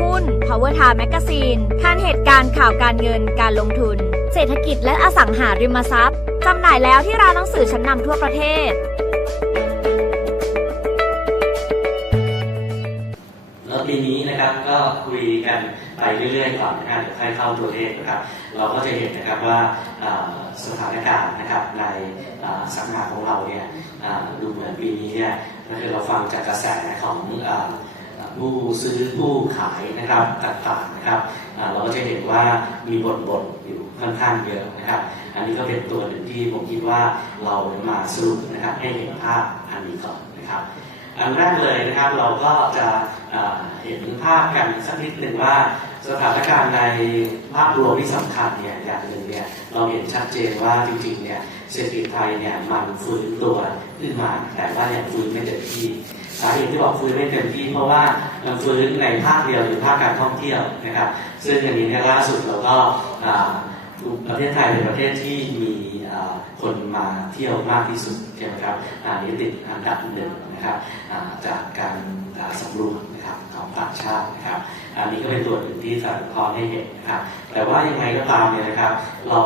หุ้น Power Time Magazine คันเหตุการณ์ข่าวการเงินการลงทุน เศรษฐกิจและอสังหาริมทรัพย์จำหน่ายแล้วที่ร้านหนังสือชั้นนำทั่วประเทศ แล้วปีนี้นะครับก็คุยกันไปเรื่อยๆก่อนนะครับเดี๋ยวค่อยเข้าตัวเลขนะครับ เราก็จะเห็นนะครับว่าสถานการณ์นะครับในอสังหาของเราเนี่ยดูเหมือนปีนี้เนี่ยก็คือเราฟังจากกระแสของ ผู้ซื้อผู้ขายนะครับต่างๆนะครับเราก็จะเห็นว่ามีบทบทอยู่ค่อนข้างเยอะนะครับ อันนี้ก็เป็นตัวหนึ่งที่ผมคิดว่าเรามาสรุปนะครับให้เห็นภาพอันนี้ก่อนนะครับ อันแรกเลยนะครับเราก็จะเห็นภาพกันสักนิดหนึ่งว่าสถานการณ์ในภาพรวมที่สำคัญเนี่ยอย่างหนึ่งเนี่ยเราเห็นชัดเจนว่าจริงๆเนี่ยเศรษฐกิจไทยเนี่ยมันฟื้นตัวขึ้นมา แต่ว่ายังฟื้นไม่เต็มที่สาเหตุที่บอกฟื้นไม่เต็มที่เพราะว่ามันฟื้นในภาคเดียวคือภาคการท่องเที่ยวนะครับ ซึ่งอย่างนี้เนี่ยล่าสุดเราก็ ประเทศไทยเป็นประเทศที่มีคนมาเที่ยวมากที่สุดใช่ไหมครับอันนี้ติดอันดับหนึ่งนะครับจากการอ่าสำรวจนะครับของต่างชาตินะครับ อันนี้ก็เป็นตัวหนึ่งที่สะท้อนให้เห็นนะครับ แต่ว่ายังไงก็ตามเนี่ยนะครับ เรา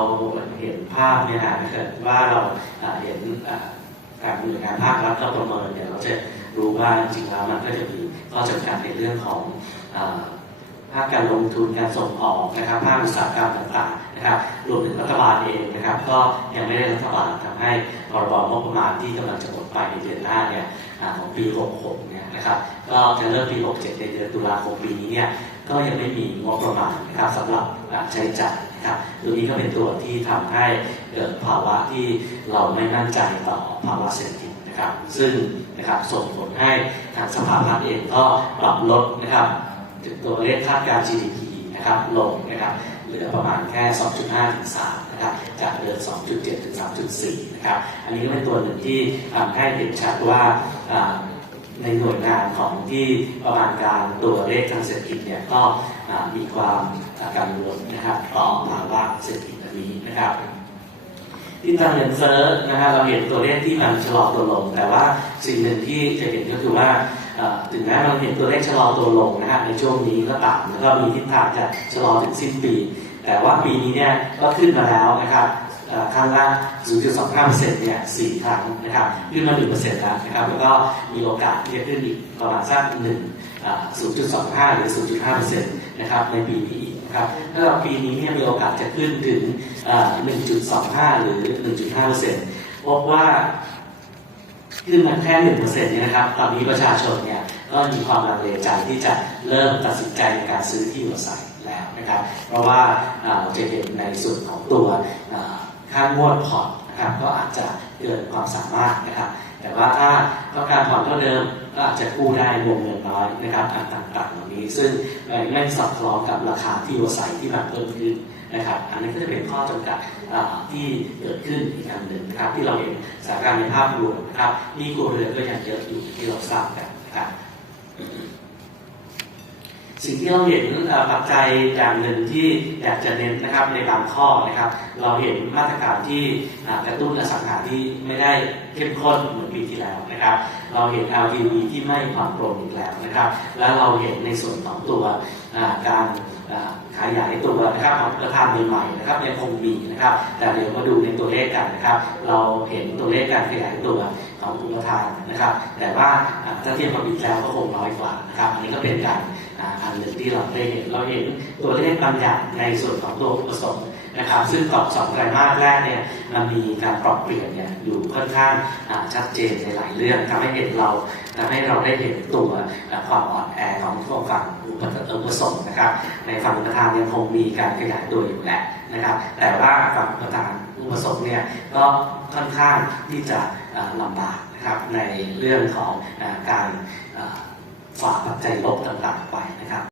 เห็นภาพเนี่ยนะถ้าเกิดว่าเราเห็นการหน่วยงานภาครัฐก็ประเมินเนี่ยเราจะรู้ว่าจริงๆแล้วมันก็จะมีข้อจำกัดในเรื่องของ ภาคการลงทุนการส่งออกนะครับภาคอุตสาหกรรมต่างๆนะครับรวมถึงรัฐบาลเองนะครับ ก็ยังไม่ได้รัฐบาลทำให้พรบงบประมาณที่กำลังจะหมดไปในเดือนหน้าเนี่ยของปี 66 เนี่ยนะครับก็จะเริ่มปี 67 ในเดือนตุลาคมปีนี้เนี่ยก็ยังไม่มีงบประมาณนะครับสำหรับใช้จ่ายนะครับตัวนี้ก็เป็นตัวที่ทำให้เกิดภาวะที่เราไม่มั่นใจต่อภาวะเศรษฐกิจนะครับ ซึ่งนะครับส่งผลให้ทางสภาพัฒน์เองก็ปรับลดนะครับ ตัวเลขคาดการ GDP นะครับลงนะครับเหลือประมาณแค่ 2.5 ถึง 3 นะครับ จากเดิม 2.7 ถึง 3.4 นะครับ อันนี้ก็เป็นตัวหนึ่งที่ทำให้เห็นชัดว่าในหน่วยงานของที่ประมาณการตัวเลขทางเศรษฐกิจเนี่ยก็มีความกังวลนะครับต่อภาวะเศรษฐกิจนี้นะครับที่ทางเงินเฟ้อนะฮะเราเห็นตัวเลขที่มันชะลอตัวลง แต่ว่าสิ่งหนึ่งที่จะเห็นก็คือว่า แม้เราเห็นตัวเลขชะลอตัวลงนะฮะในช่วงนี้ก็ตามแล้วก็มีทิศทางจะชะลอถึงสิ้นปี แต่ว่าปีนี้เนี่ยก็ขึ้นมาแล้วนะครับครั้งละ 0.25%เนี่ยสี่ครั้งนะครับขึ้นมา 1%แล้วนะครับแล้วก็มีโอกาสที่จะขึ้นอีกประมาณสักหนึ่งอ่า0.25 หรือ 0.5%นะครับในปีนี้อีกนะครับถ้าเราปีนี้เนี่ยมีโอกาสจะขึ้นถึง 1.25 หรือ 1.5%พบว่าขึ้นมาแค่หนึ่งเปอร์เซ็นต์เนี่ยนะครับตอนนี้ประชาชนเนี่ย ก็มีความลังเลใจที่จะเริ่มตัดสินใจในการซื้อที่อยู่อาศัยแล้วนะครับ เพราะว่าเราจะเห็นในส่วนของตัวค่างวดผ่อนนะครับก็อาจจะเกินความสามารถนะครับ แต่ว่าถ้าต้องการผ่อนเท่าเดิมก็อาจจะกู้ได้วงเงินน้อยนะครับอันต่างๆเหล่านี้ ซึ่งไม่สอดคล้องกับราคาที่อยู่อาศัยที่มันเพิ่มขึ้นนะครับ อันนี้ก็จะเป็นข้อจำกัดที่เกิดขึ้นอีกอันหนึ่งนะครับ ที่เราเห็นสถานการณ์ในภาพรวมนะครับนี่ครัวเรือก็ยังเยอะอยู่ที่เราทราบกันนะครับ สิ่งที่เราเห็นปัจจัยอย่างหนึ่งที่อยากจะเน้นนะครับในบางข้อนะครับ เราเห็นมาตรการที่กระตุ้นอสังหาที่ไม่ได้เข้มข้นเหมือนปีที่แล้วนะครับ เราเห็น LTV ที่ไม่ผ่อนปรนอีกแล้วนะครับ และเราเห็นในส่วนของตัวการ อ่าขยายตัวนะครับของราคาใหม่ๆนะครับยังคงมีนะครับ แต่เดี๋ยวมาดูในตัวเลขกันนะครับ เราเห็นตัวเลขการขยายตัวของอุปทานนะครับ แต่ว่าถ้าเทียบกับปีแล้วก็คงน้อยกว่านะครับ อันนี้ก็เป็นการอันหนึ่งที่เราได้เห็นเราเห็นตัวเลขบางอย่างในส่วนของตัวผสม นะครับ ซึ่งก่อนสองไตรมาสแรกเนี่ยมันมีการปรับเปลี่ยนเนี่ยอยู่ค่อนข้างชัดเจนในหลายเรื่องทำให้เห็นเราทำให้เราได้เห็นตัวความอ่อนแอของทางฝั่งอุปสงค์นะครับ ในฝั่งอุปทานยังคงมีการขยายตัวอยู่แหละนะครับ แต่ว่าฝั่งอุปทานอุปสงค์เนี่ยก็ค่อนข้างที่จะอ่าลำบากนะครับในเรื่องของการฝ่าปัจจัยลบต่างๆไปนะครับ